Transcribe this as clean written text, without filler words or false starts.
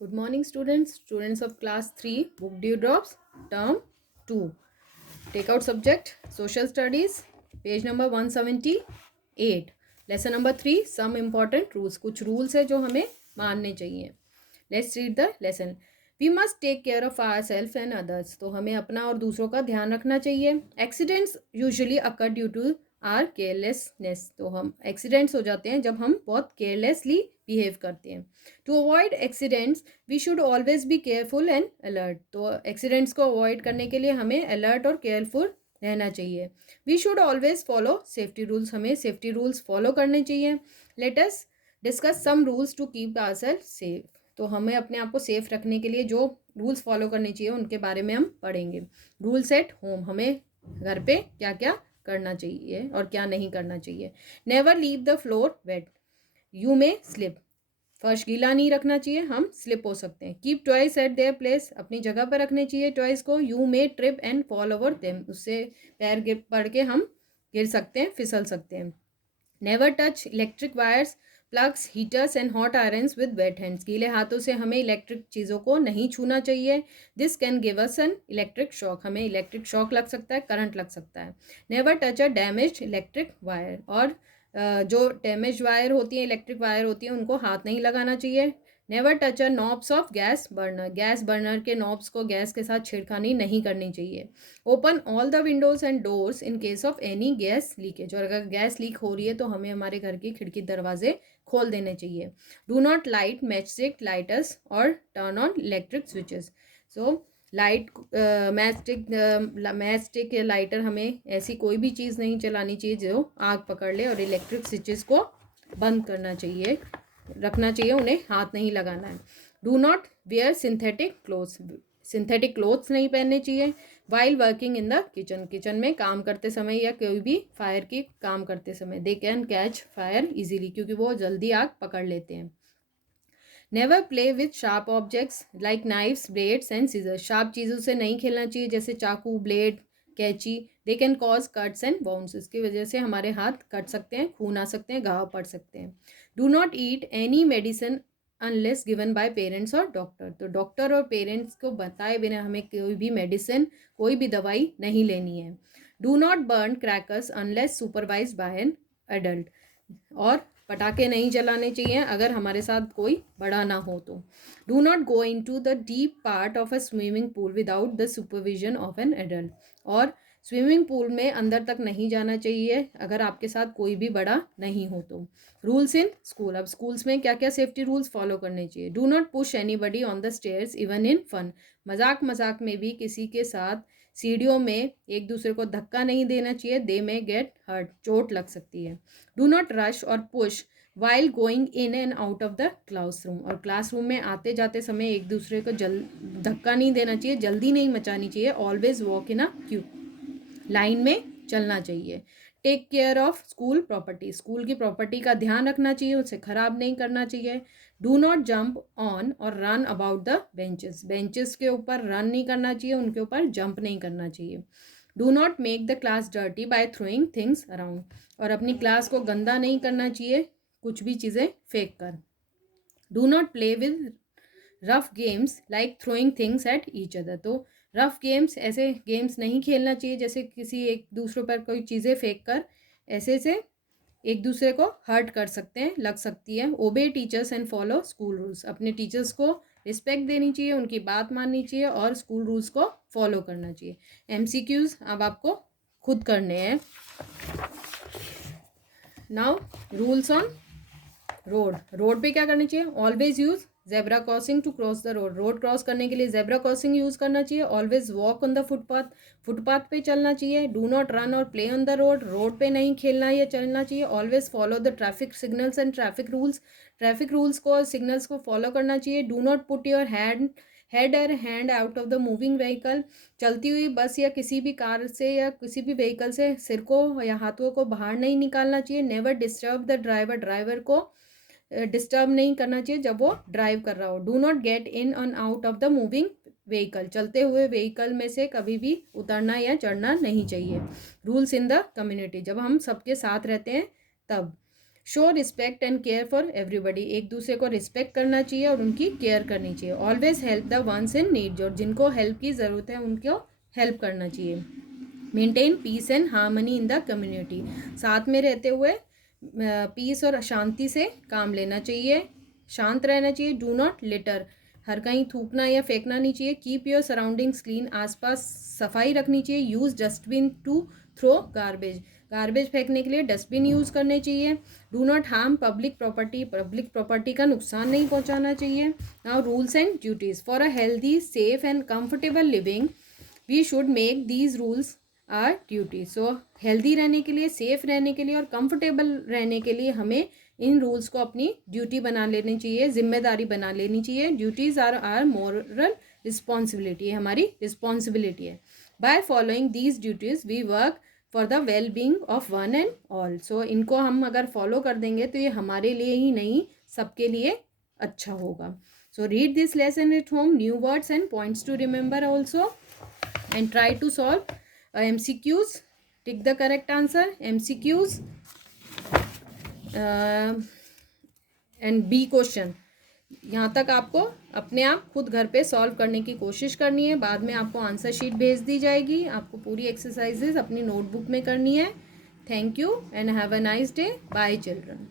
Good morning, students of class 3, book dewdrops, term 2. Take out subject, social studies, page number 178. Lesson number 3, some important rules. कुछ rules है जो हमें मानने चाहिए. Let's read the lesson. We must take care of ourselves and others. तो हमें अपना और दूसरों का ध्यान रखना चाहिए. Accidents usually occur due to our carelessness. तो हम accidents हो जाते हैं जब हम बहुत carelessly behave करते हैं. To avoid accidents, we should always be careful and alert. तो accidents को avoid करने के लिए हमें alert और careful रहना चाहिए. We should always follow safety rules. हमें safety rules follow करने चाहिए. Let us discuss some rules to keep ourselves safe. तो हमें अपने आप को सेफ रखने के लिए जो रूल्स फॉलो करने चाहिए उनके बारे में हम पढ़ेंगे. रूल्स एट होम, हमें घर पे क्या क्या करना चाहिए और क्या नहीं करना चाहिए. Never leave the floor wet, you may slip. फर्श गीला नहीं रखना चाहिए, हम स्लिप हो सकते हैं. Keep toys eight their place, अपनी जगह पर रखने चाहिए टॉयज को. You may trip and fall over them, उससे पैर गिर पड़ के हम गिर सकते हैं, फिसल सकते हैं. Never touch electric wires, plugs, heaters and hot irons with weight hands, गीले हाथों से हमें इलेक्ट्रिक चीज़ों को नहीं छूना चाहिए. This can give us an electric shock, हमें इलेक्ट्रिक शॉक लग सकता है, करंट लग सकता है. Never touch a damage electric wire, और जो डैमेज वायर होती है, इलेक्ट्रिक वायर होती है, उनको हाथ नहीं लगाना चाहिए. Never touch a knobs of gas burner, gas burner के नॉब्स को गैस के साथ छेड़खानी नहीं करनी चाहिए. Open all the Windows and doors in case of any gas leakage, और अगर गैस लीक हो रही है तो हमें हमारे घर की खिड़की दरवाजे खोल देने चाहिए. Do not light match stick lighters और turn on electric switches. So light match stick या लाइटर, हमें ऐसी कोई भी चीज़ नहीं चलानी चाहिए जो आग पकड़ ले, और इलेक्ट्रिक स्विचेस को बंद करना चाहिए, रखना चाहिए, उन्हें हाथ नहीं लगाना है. Do not wear synthetic clothes, synthetic clothes नहीं पहनने चाहिए. While working in the kitchen, kitchen में काम करते समय या कोई भी फायर की काम करते समय, they can catch fire easily, क्योंकि वो जल्दी आग पकड़ लेते हैं. Never play with sharp objects like knives, blades and scissors, sharp चीज़ों से नहीं खेलना चाहिए जैसे चाकू, ब्लेड, कैंची. They can cause cuts and bounds, इसकी वजह से हमारे हाथ कट सकते हैं, खून आ सकते हैं, घाव पड़ सकते हैं. Do not eat any medicine unless given by parents और डॉक्टर, तो डॉक्टर और पेरेंट्स को बताए बिना हमें कोई भी मेडिसिन, कोई भी दवाई नहीं लेनी है. Do not burn crackers unless supervise by an adult, और पटाखे नहीं जलाने चाहिए अगर हमारे साथ कोई बड़ा ना हो तो. Do not go in to the deep part of a swimming pool without the supervision of an adult, और स्विमिंग पूल में अंदर तक नहीं जाना चाहिए अगर आपके साथ कोई भी बड़ा नहीं हो तो. रूल्स इन स्कूल, अब स्कूल्स में क्या क्या सेफ्टी रूल्स फॉलो करने चाहिए. Do not push anybody on the stairs even in fun, मजाक मजाक में भी किसी के साथ सीढ़ियों में एक दूसरे को धक्का नहीं देना चाहिए. दे में गेट हर्ट, चोट लग सकती है. डू नॉट रश और push while going in and out of the classroom, और क्लासरूम में आते जाते समय एक दूसरे को धक्का नहीं देना चाहिए, जल्दी नहीं मचानी चाहिए. Always walk in a queue, line में चलना चाहिए. Take care of school property, school की प्रॉपर्टी का ध्यान रखना चाहिए, उसे खराब नहीं करना चाहिए. Do not jump on or run about the benches, benches के ऊपर रन नहीं करना चाहिए, उनके ऊपर जंप नहीं करना चाहिए. Do not make the class dirty by throwing things around, और अपनी क्लास को गंदा नहीं करना चाहिए कुछ भी चीज़ें फेंक कर. Do not play with rough games like throwing things at each other, तो रफ गेम्स, ऐसे गेम्स नहीं खेलना चाहिए जैसे किसी एक दूसरे पर कोई चीज़ें फेंक कर ऐसे से एक दूसरे को हर्ट कर सकते हैं, लग सकती है. Obey teachers and follow school rules, अपने टीचर्स को रिस्पेक्ट देनी चाहिए, उनकी बात माननी चाहिए और स्कूल रूल्स को फॉलो करना चाहिए. एमसीक्यूज अब आपको खुद करने हैं. Now rules on road, road पे क्या करना चाहिए. Always use zebra crossing to cross the road, road cross करने के लिए जेब्रा क्रॉसिंग यूज करना चाहिए. Always walk on the footpath, footpath पे चलना चाहिए. Do not run or play on the road, road पे नहीं खेलना या चलना चाहिए. Always follow the traffic signals and traffic rules, traffic rules को और सिग्नल्स को फॉलो करना चाहिए. Do not put your head और hand out of the moving vehicle, चलती हुई बस या किसी भी कार से या किसी भी व्हीकल से सिर को या हाथों को बाहर नहीं निकालना चाहिए. Never disturb the driver, driver को डिस्टर्ब नहीं करना चाहिए जब वो ड्राइव कर रहा हो. Do not get in and out of the moving vehicle, चलते हुए व्हीकल में से कभी भी उतरना या चढ़ना नहीं चाहिए. रूल्स इन द कम्युनिटी, जब हम सबके साथ रहते हैं तब. Show respect and care for everybody, एक दूसरे को रिस्पेक्ट करना चाहिए और उनकी केयर करनी चाहिए। Always help the ones in need, और जिनको हेल्प की ज़रूरत है उनको हेल्प करना चाहिए। Maintain piece and harmony in the community, साथ में रहते हुए पीस और शांति से काम लेना चाहिए, शांत रहना चाहिए। डू नॉट लिटर, हर कहीं थूकना या फेंकना नहीं चाहिए। कीप योर सराउंडिंग्स क्लीन, आसपास सफाई रखनी चाहिए। Use dustbin to throw garbage, garbage फेंकने के लिए डस्टबिन यूज़ करने चाहिए। Do not harm public property, public property का नुकसान नहीं पहुंचाना चाहिए। Now rules and duties for a healthy safe and comfortable living we should make these rules or duty. So healthy रहने के लिए, सेफ रहने के लिए और कंफर्टेबल रहने के लिए हमें इन रूल्स को अपनी ड्यूटी बना लेनी चाहिए, जिम्मेदारी बना लेनी चाहिए। ड्यूटीज़ आर मोरल रिस्पॉन्सिबिलिटी, हमारी रिस्पॉन्सिबिलिटी है। By following these duties we work for the well being of one and all. So इनको हम अगर फॉलो कर देंगे तो ये हमारे लिए ही नहीं, सबके लिए अच्छा होगा। So read this lesson at home, new words and points to remember also, and try to solve MCQs. Tick the correct answer, MCQs and B question। यहाँ तक आपको अपने आप खुद घर पे सॉल्व करने की कोशिश करनी है। बाद में आपको आंसर शीट भेज दी जाएगी, आपको पूरी एक्सरसाइजेज अपनी नोटबुक में करनी है। Thank you and have a nice day. Bye children.